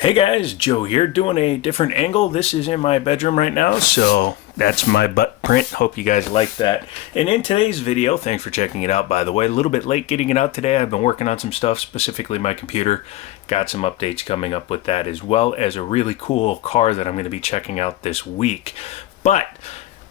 Hey guys, Joe here doing a different angle. This is in my bedroom right now, so that's my butt print. Hope you guys like that. And in today's video, thanks for checking it out by the way, a little bit late getting it out today. I've been working on some stuff, specifically my computer. Got some updates coming up with that, as well as a really cool car that I'm going to be checking out this week. But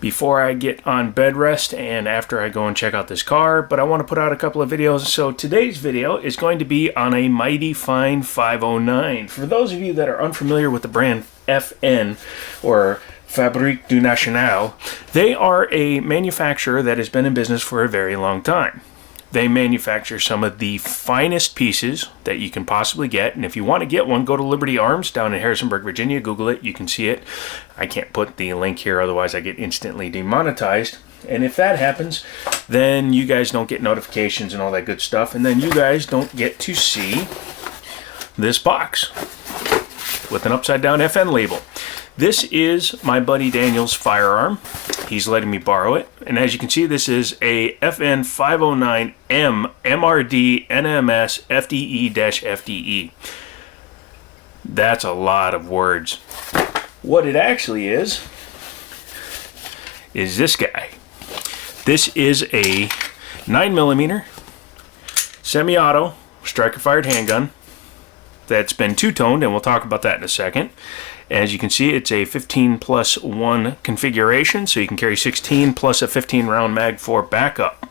before I get on bed rest and after I go and check out this car, but I want to put out a couple of videos. So today's video is going to be on a Mighty Fine 509. For those of you that are unfamiliar with the brand FN, or Fabrique du National, they are a manufacturer that has been in business for a very long time. They manufacture some of the finest pieces that you can possibly get. And if you want to get one, go to Liberty Arms down in Harrisonburg, Virginia. Google it. You can see it. I can't put the link here, otherwise I get instantly demonetized. And if that happens, then you guys don't get notifications and all that good stuff. And then you guys don't get to see this box with an upside down FN label. This is my buddy Daniel's firearm. He's letting me borrow it. And as you can see, this is a FN 509M MRD NMS FDE-FDE. That's a lot of words. What it actually is this guy. This is a 9mm semi-auto striker-fired handgun that's been two-toned, and we'll talk about that in a second. As you can see, it's a 15+1 configuration, so you can carry 16 plus a 15-round mag for backup.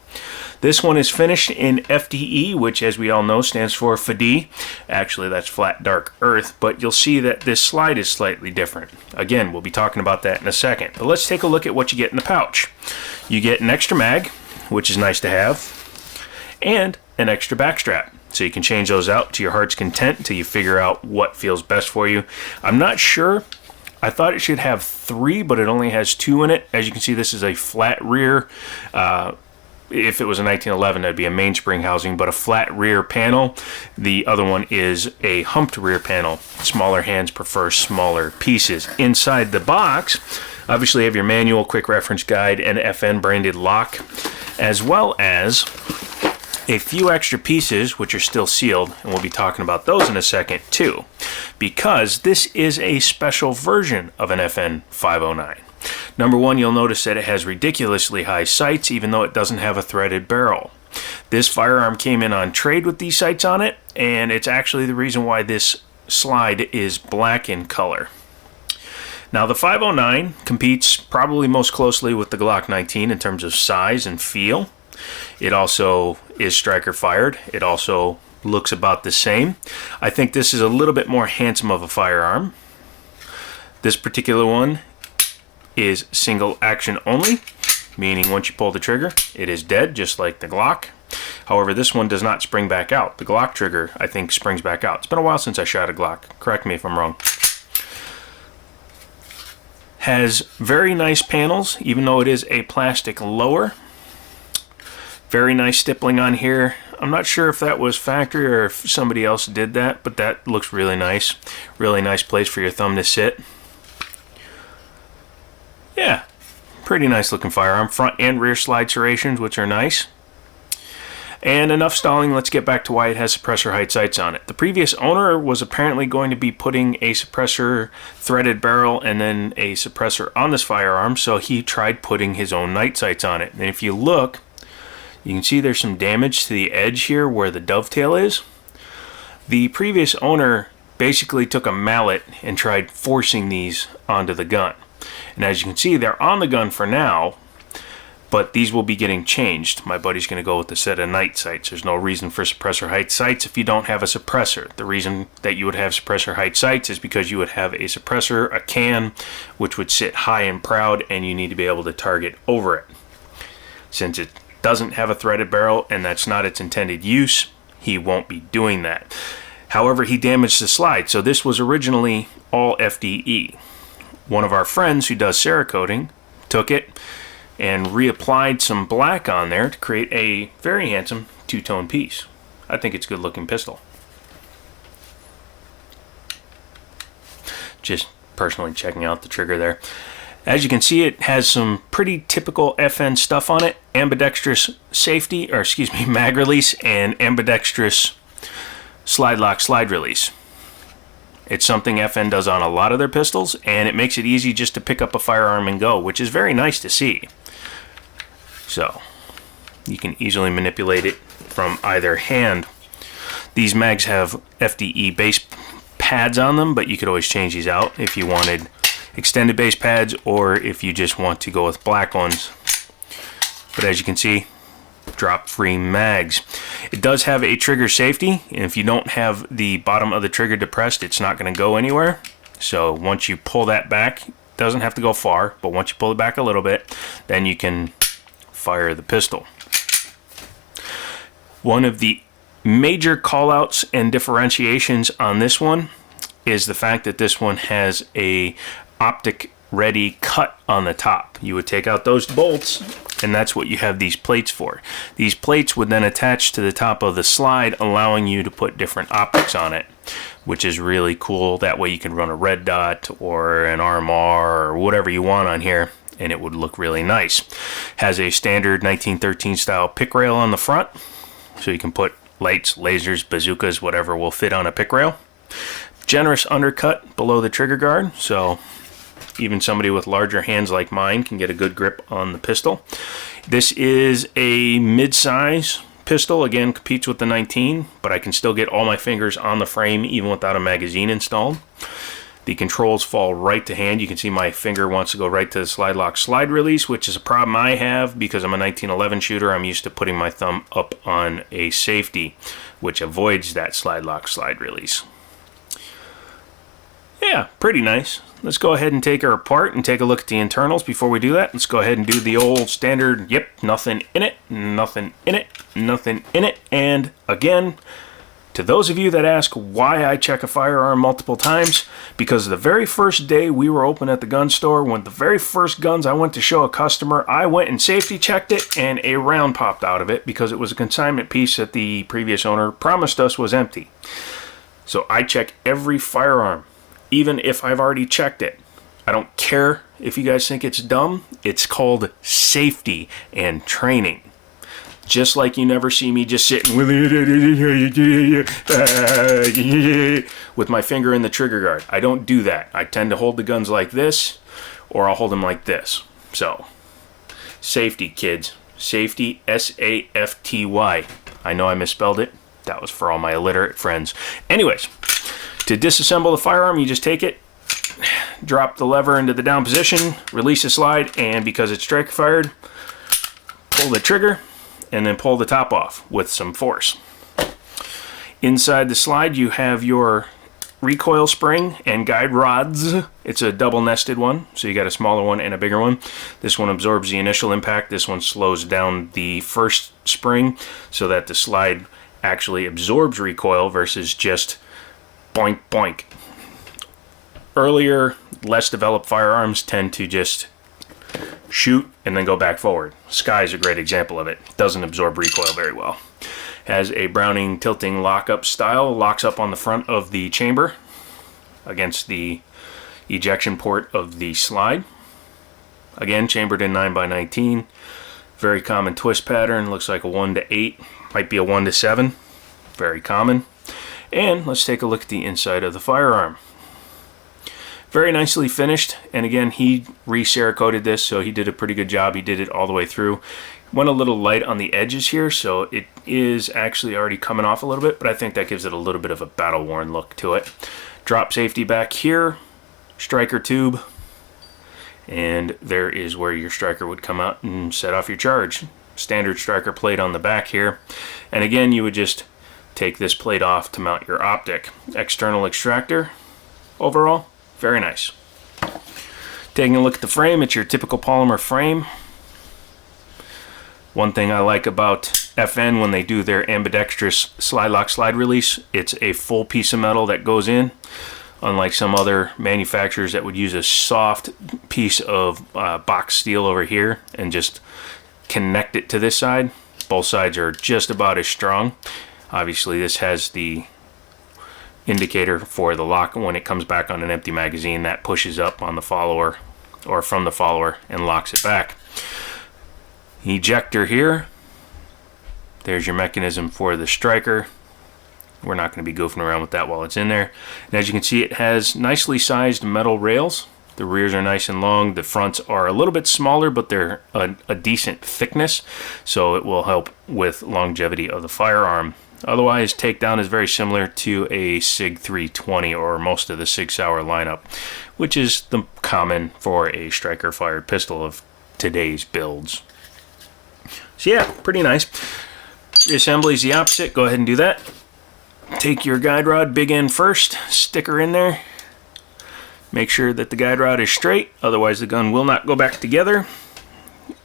This one is finished in FDE, which, as we all know, stands for FDE. Actually, that's flat dark earth, but you'll see that this slide is slightly different. Again, we'll be talking about that in a second. But let's take a look at what you get in the pouch. You get an extra mag, which is nice to have, and an extra back strap. So you can change those out to your heart's content until you figure out what feels best for you. I'm not sure. I thought it should have 3, but it only has 2 in it. As you can see, this is a flat rear. If it was a 1911, that'd be a mainspring housing, but a flat rear panel. The other one is a humped rear panel. Smaller hands prefer smaller pieces. Inside the box, obviously you have your manual, quick reference guide, and FN branded lock, as well as a few extra pieces which are still sealed, and we'll be talking about those in a second too, because this is a special version of an FN 509. Number one, you'll notice that it has ridiculously high sights, even though it doesn't have a threaded barrel. This firearm came in on trade with these sights on it, and it's actually the reason why this slide is black in color. Now, the 509 competes probably most closely with the Glock 19 in terms of size and feel. It also is striker fired. It also looks about the same. I think this is a little bit more handsome of a firearm. This particular one is single action only, meaning once you pull the trigger, it is dead, just like the Glock. However, this one does not spring back out. The Glock trigger, I think, springs back out. It's been a while since I shot a Glock. Correct me if I'm wrong. Has very nice panels, even though it is a plastic lower. Very nice stippling on here. I'm not sure if that was factory or if somebody else did that, but that looks really nice. Really nice place for your thumb to sit. Yeah, pretty nice looking firearm. Front and rear slide serrations, which are nice. And enough stalling, let's get back to why it has suppressor height sights on it. The previous owner was apparently going to be putting a suppressor threaded barrel and then a suppressor on this firearm, so he tried putting his own night sights on it. And if you look, you can see there's some damage to the edge here where the dovetail is. The previous owner basically took a mallet and tried forcing these onto the gun. And as you can see, they're on the gun for now, but these will be getting changed. My buddy's going to go with a set of night sights. There's no reason for suppressor height sights if you don't have a suppressor. The reason that you would have suppressor height sights is because you would have a suppressor, a can, which would sit high and proud, and you need to be able to target over it. Since it doesn't have a threaded barrel and that's not its intended use, he won't be doing that. However, he damaged the slide, so this was originally all FDE. One of our friends who does Cerakoting took it and reapplied some black on there to create a very handsome two-tone piece. I think it's a good looking pistol. Just personally checking out the trigger there. As you can see, it has some pretty typical FN stuff on it. Ambidextrous safety, or excuse me, mag release, and ambidextrous slide lock slide release. It's something FN does on a lot of their pistols, and it makes it easy just to pick up a firearm and go, which is very nice to see. So, you can easily manipulate it from either hand. These mags have FDE base pads on them, but you could always change these out if you wanted extended base pads or if you just want to go with black ones. But as you can see, drop-free mags. It does have a trigger safety, and if you don't have the bottom of the trigger depressed, it's not going to go anywhere. So once you pull that back, it doesn't have to go far, but once you pull it back a little bit, then you can fire the pistol. One of the major callouts and differentiations on this one is the fact that this one has a optic ready cut on the top. You would take out those bolts, and that's what you have these plates for. These plates would then attach to the top of the slide, allowing you to put different optics on it, which is really cool. That way you can run a red dot or an RMR or whatever you want on here, and it would look really nice. Has a standard 1913 style pick rail on the front, so you can put lights, lasers, bazookas, whatever will fit on a pick rail. Generous undercut below the trigger guard, so even somebody with larger hands like mine can get a good grip on the pistol. This is a mid-size pistol, again competes with the 19, but I can still get all my fingers on the frame even without a magazine installed. The controls fall right to hand. You can see my finger wants to go right to the slide lock slide release, which is a problem I have because I'm a 1911 shooter. I'm used to putting my thumb up on a safety, which avoids that slide lock slide release. Yeah, pretty nice. Let's go ahead and take her apart and take a look at the internals. Before we do that, let's go ahead and do the old standard, yep, nothing in it, nothing in it, nothing in it. And again, to those of you that ask why I check a firearm multiple times, because the very first day we were open at the gun store, when the very first guns I went to show a customer, I went and safety checked it and a round popped out of it because it was a consignment piece that the previous owner promised us was empty. So I check every firearm, even if I've already checked it. I don't care if you guys think it's dumb. It's called safety and training. Just like you never see me just sitting with my finger in the trigger guard. I don't do that. I tend to hold the guns like this, or I'll hold them like this. So, safety, kids. Safety, S-A-F-T-Y. I know I misspelled it. That was for all my illiterate friends. Anyways, to disassemble the firearm, you just take it, drop the lever into the down position, release the slide, and because it's striker fired, pull the trigger, and then pull the top off with some force. Inside the slide, you have your recoil spring and guide rods. It's a double nested one, so you got a smaller one and a bigger one. This one absorbs the initial impact. This one slows down the first spring so that the slide actually absorbs recoil versus just boink boink. Earlier, less developed firearms tend to just shoot and then go back forward. Sky's a great example of it. Doesn't absorb recoil very well. Has a Browning tilting lockup style. Locks up on the front of the chamber against the ejection port of the slide. Again, chambered in 9x19. Very common twist pattern. Looks like a 1 to 8. Might be a 1 to 7. Very common. And let's take a look at the inside of the firearm. Very nicely finished, and again, he re-Cerakoted this, so he did a pretty good job. He did it all the way through. Went a little light on the edges here, so it is actually already coming off a little bit, but I think that gives it a little bit of a battle-worn look to it. Drop safety back here, striker tube, and there is where your striker would come out and set off your charge. Standard striker plate on the back here, and again, you would just take this plate off to mount your optic. External extractor, overall, very nice. Taking a look at the frame, it's your typical polymer frame. One thing I like about FN when they do their ambidextrous slide lock slide release, it's a full piece of metal that goes in. Unlike some other manufacturers that would use a soft piece of box steel over here and just connect it to this side. Both sides are just about as strong. Obviously this has the indicator for the lock when it comes back on an empty magazine that pushes up on the follower or from the follower and locks it back. Ejector here. There's your mechanism for the striker. We're not going to be goofing around with that while it's in there. And as you can see, it has nicely sized metal rails. The rears are nice and long. The fronts are a little bit smaller, but they're a decent thickness, so it will help with longevity of the firearm. Otherwise, takedown is very similar to a SIG 320 or most of the Sig Sauer lineup, which is the common for a striker fired pistol of today's builds. So yeah, pretty nice. Reassembly is the opposite. Go ahead and do that. Take your guide rod, big end first, stick her in there. Make sure that the guide rod is straight, otherwise the gun will not go back together.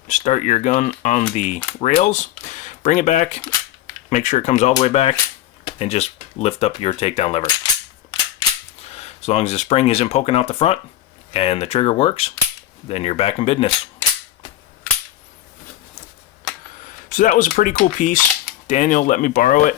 Start your gun on the rails, bring it back, make sure it comes all the way back, and just lift up your takedown lever. As long as the spring isn't poking out the front and the trigger works, then you're back in business. So that was a pretty cool piece. Daniel let me borrow it.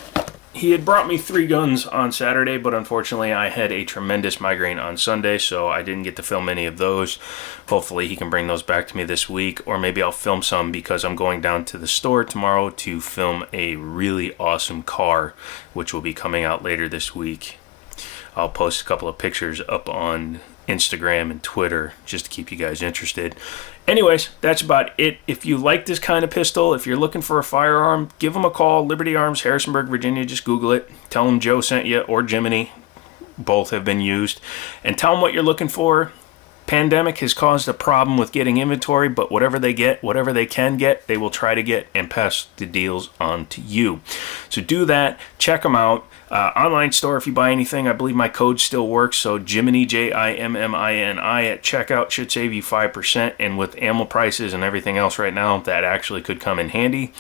He had brought me 3 guns on Saturday, but unfortunately I had a tremendous migraine on Sunday, so I didn't get to film any of those. Hopefully he can bring those back to me this week, or maybe I'll film some because I'm going down to the store tomorrow to film a really awesome car, which will be coming out later this week. I'll post a couple of pictures up on Instagram and Twitter just to keep you guys interested. Anyways, that's about it. If you like this kind of pistol, if you're looking for a firearm, give them a call. Liberty Arms, Harrisonburg, Virginia. Just Google it. Tell them Joe sent you, or Jiminy. Both have been used. And tell them what you're looking for. Pandemic has caused a problem with getting inventory, but whatever they get, whatever they can get, they will try to get and pass the deals on to you. So do that. Check them out. Online store, if you buy anything, I believe my code still works. So Jiminy, Jimmini, at checkout should save you 5%. And with ammo prices and everything else right now, that actually could come in handy.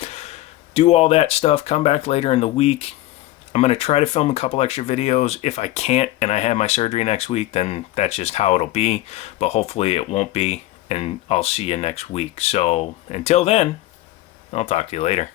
Do all that stuff. Come back later in the week. I'm going to try to film a couple extra videos. If I can't and I have my surgery next week, then that's just how it'll be. But hopefully it won't be, and I'll see you next week. So until then, I'll talk to you later.